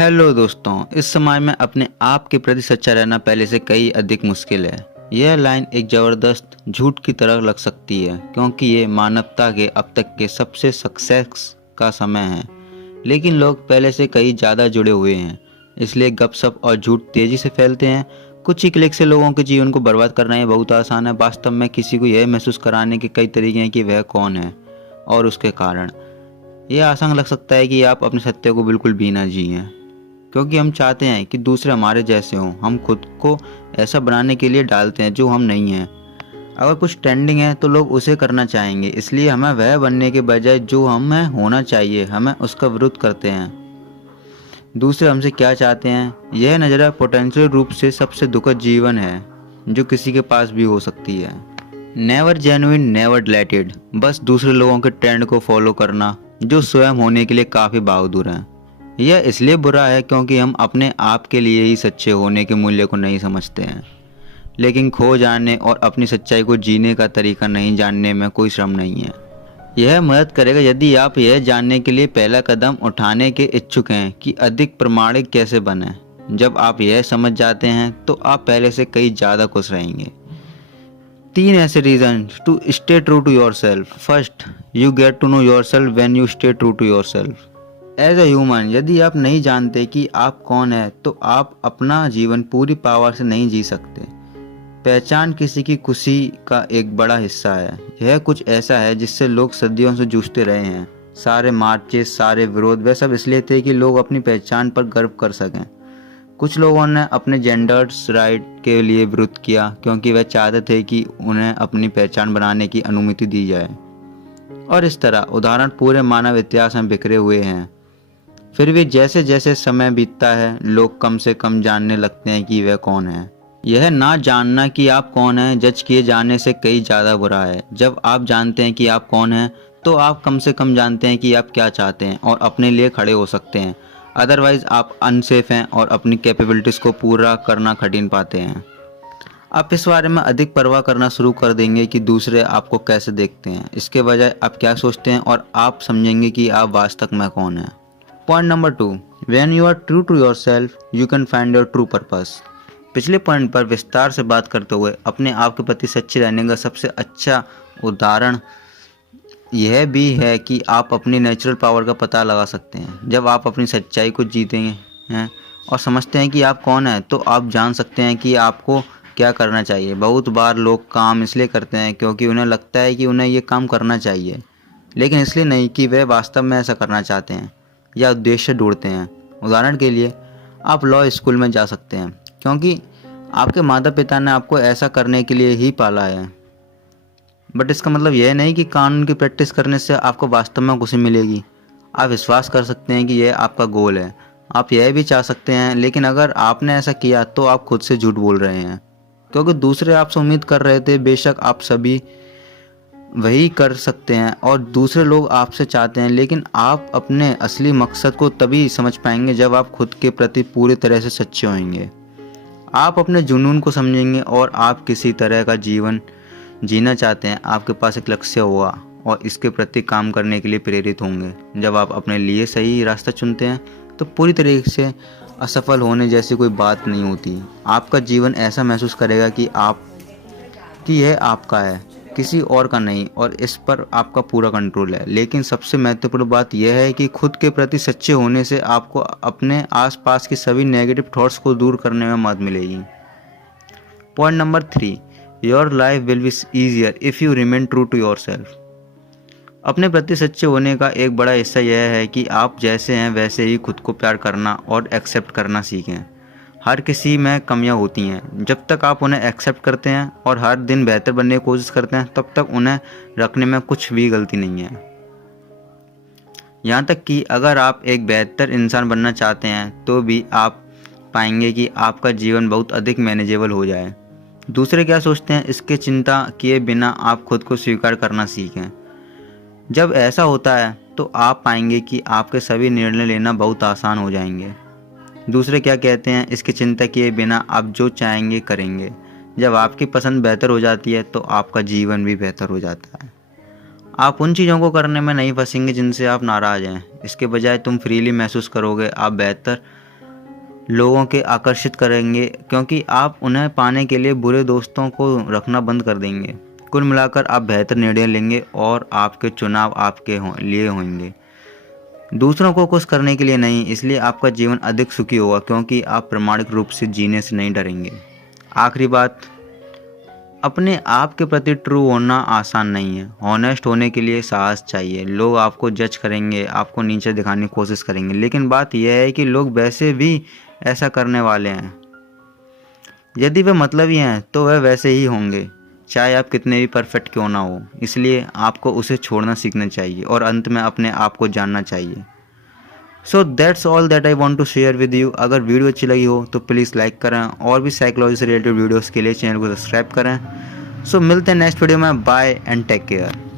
Hello दोस्तों, इस समय में अपने आप के प्रति सच्चा रहना पहले से कई अधिक मुश्किल है। यह लाइन एक ज़बरदस्त झूठ की तरह लग सकती है क्योंकि ये मानवता के अब तक के सबसे सक्सेस का समय है। लेकिन लोग पहले से कई ज़्यादा जुड़े हुए हैं, इसलिए गपशप और झूठ तेज़ी से फैलते हैं। कुछ ही क्लिक से लोगों के जीवन को बर्बाद करना ये बहुत आसान है। वास्तव में किसी को यह महसूस कराने के कई तरीके हैं कि वह कौन है और उसके कारण। यह आसान लग सकता है कि आप अपने सत्य को बिल्कुल भी ना जिएं, क्योंकि हम चाहते हैं कि दूसरे हमारे जैसे हों। हम खुद को ऐसा बनाने के लिए डालते हैं जो हम नहीं हैं। अगर कुछ ट्रेंडिंग है तो लोग उसे करना चाहेंगे, इसलिए हमें वह बनने के बजाय जो हमें होना चाहिए हमें उसका विरोध करते हैं। दूसरे हमसे क्या चाहते हैं, यह नज़रिया पोटेंशियल रूप से सबसे दुखद जीवन है जो किसी के पास भी हो सकती है। Never genuine, never deleted. बस दूसरे लोगों के ट्रेंड को फॉलो करना जो स्वयं होने के लिए काफ़ी बहादुर हैं। यह इसलिए बुरा है क्योंकि हम अपने आप के लिए ही सच्चे होने के मूल्य को नहीं समझते हैं। लेकिन खो जाने और अपनी सच्चाई को जीने का तरीका नहीं जानने में कोई श्रम नहीं है। यह मदद करेगा यदि आप यह जानने के लिए पहला कदम उठाने के इच्छुक हैं कि अधिक प्रामाणिक कैसे बने। जब आप यह समझ जाते हैं तो आप पहले से कई ज़्यादा खुश रहेंगे। 3 ऐसे reason to stay true to yourself. First, you get to know yourself when you stay true to yourself. As a human, यदि आप नहीं जानते कि आप कौन है तो आप अपना जीवन पूरी पावर से नहीं जी सकते। पहचान किसी की खुशी का एक बड़ा हिस्सा है। यह कुछ ऐसा है जिससे लोग सदियों से जूझते रहे हैं। सारे मार्चेस, सारे विरोध, वे सब इसलिए थे कि लोग अपनी पहचान पर गर्व कर सकें। कुछ लोगों ने अपने जेंडर्स राइट के लिए विरोध किया क्योंकि वे चाहते थे कि उन्हें अपनी पहचान बनाने की अनुमति दी जाए। और इस तरह उदाहरण पूरे मानव इतिहास में बिखरे हुए हैं। फिर भी जैसे जैसे समय बीतता है लोग कम से कम जानने लगते हैं कि वह कौन है। यह ना जानना कि आप कौन हैं जज किए जाने से कई ज़्यादा बुरा है। जब आप जानते हैं कि आप कौन हैं तो आप कम से कम जानते हैं कि आप क्या चाहते हैं और अपने लिए खड़े हो सकते हैं। अदरवाइज़ आप अनसेफ हैं और अपनी कैपेबिलिटीज़ को पूरा करना कठिन पाते हैं। आप इस बारे में अधिक परवाह करना शुरू कर देंगे कि दूसरे आपको कैसे देखते हैं। इसके बजाय आप क्या सोचते हैं और आप समझेंगे कि आप वास्तव में कौन हैं। Point number 2, when you are true to yourself you can find your true purpose. पिछले पॉइंट पर विस्तार से बात करते हुए अपने आप के प्रति सच्चे रहने का सबसे अच्छा उदाहरण यह भी है कि आप अपनी नेचुरल पावर का पता लगा सकते हैं। जब आप अपनी सच्चाई को जीते हैं और समझते हैं कि आप कौन हैं तो आप जान सकते हैं कि आपको क्या करना चाहिए। बहुत बार लोग काम इसलिए करते हैं क्योंकि उन्हें लगता है कि उन्हें ये काम करना चाहिए, लेकिन इसलिए नहीं कि वे वास्तव में ऐसा करना चाहते हैं या उद्देश्य ढूंढते हैं। उदाहरण के लिए, आप लॉ स्कूल में जा सकते हैं क्योंकि आपके माता पिता ने आपको ऐसा करने के लिए ही पाला है। बट इसका मतलब यह नहीं कि कानून की प्रैक्टिस करने से आपको वास्तव में खुशी मिलेगी। आप विश्वास कर सकते हैं कि यह आपका गोल है। आप यह भी चाह सकते हैं, लेकिन अगर आपने ऐसा किया तो आप खुद से झूठ बोल रहे हैं क्योंकि दूसरे आपसे उम्मीद कर रहे थे। बेशक आप सभी वही कर सकते हैं और दूसरे लोग आपसे चाहते हैं, लेकिन आप अपने असली मकसद को तभी समझ पाएंगे जब आप खुद के प्रति पूरी तरह से सच्चे होंगे। आप अपने जुनून को समझेंगे और आप किसी तरह का जीवन जीना चाहते हैं। आपके पास एक लक्ष्य होगा और इसके प्रति काम करने के लिए प्रेरित होंगे। जब आप अपने लिए सही रास्ता चुनते हैं तो पूरी तरीके से असफल होने जैसी कोई बात नहीं होती। आपका जीवन ऐसा महसूस करेगा कि यह आपका है, किसी और का नहीं, और इस पर आपका पूरा कंट्रोल है। लेकिन सबसे महत्वपूर्ण बात यह है कि खुद के प्रति सच्चे होने से आपको अपने आसपास की सभी नेगेटिव थॉट्स को दूर करने में मदद मिलेगी। Point number 3, your life will be easier if you remain true to yourself. अपने प्रति सच्चे होने का एक बड़ा हिस्सा यह है कि आप जैसे हैं वैसे ही खुद को प्यार करना और एक्सेप्ट करना सीखें। हर किसी में कमियां होती हैं। जब तक आप उन्हें एक्सेप्ट करते हैं और हर दिन बेहतर बनने की कोशिश करते हैं तब तक उन्हें रखने में कुछ भी गलती नहीं है। यहाँ तक कि अगर आप एक बेहतर इंसान बनना चाहते हैं तो भी आप पाएंगे कि आपका जीवन बहुत अधिक मैनेजेबल हो जाए। दूसरे क्या सोचते हैं इसके चिंता किए बिना आप खुद को स्वीकार करना सीखें। जब ऐसा होता है तो आप पाएंगे कि आपके सभी निर्णय लेना बहुत आसान हो जाएंगे। दूसरे क्या कहते हैं इसकी चिंता किए बिना आप जो चाहेंगे करेंगे। जब आपकी पसंद बेहतर हो जाती है तो आपका जीवन भी बेहतर हो जाता है। आप उन चीज़ों को करने में नहीं फंसेंगे जिनसे आप नाराज़ हैं। इसके बजाय तुम फ्रीली महसूस करोगे आप बेहतर लोगों के आकर्षित करेंगे, क्योंकि आप उन्हें पाने के लिए बुरे दोस्तों को रखना बंद कर देंगे। कुल मिलाकर आप बेहतर निर्णय लेंगे और आपके चुनाव आपके लिए होंगे, दूसरों को खुश करने के लिए नहीं। इसलिए आपका जीवन अधिक सुखी होगा, क्योंकि आप प्रामाणिक रूप से जीने से नहीं डरेंगे। आखिरी बात, अपने आप के प्रति ट्रू होना आसान नहीं है। ऑनेस्ट होने के लिए साहस चाहिए। लोग आपको जज करेंगे, आपको नीचे दिखाने की कोशिश करेंगे, लेकिन बात यह है कि लोग वैसे भी ऐसा करने वाले हैं। यदि वे मतलबी हैं तो वह वैसे ही होंगे, चाहे आप कितने भी परफेक्ट क्यों ना हो। इसलिए आपको उसे छोड़ना सीखना चाहिए और अंत में अपने आप को जानना चाहिए। So that's all that I want to share with you. अगर वीडियो अच्छी लगी हो तो प्लीज़ लाइक करें और भी साइकोलॉजी से रिलेटेड वीडियोस के लिए चैनल को सब्सक्राइब करें। सो मिलते हैं नेक्स्ट वीडियो में। Bye and take care.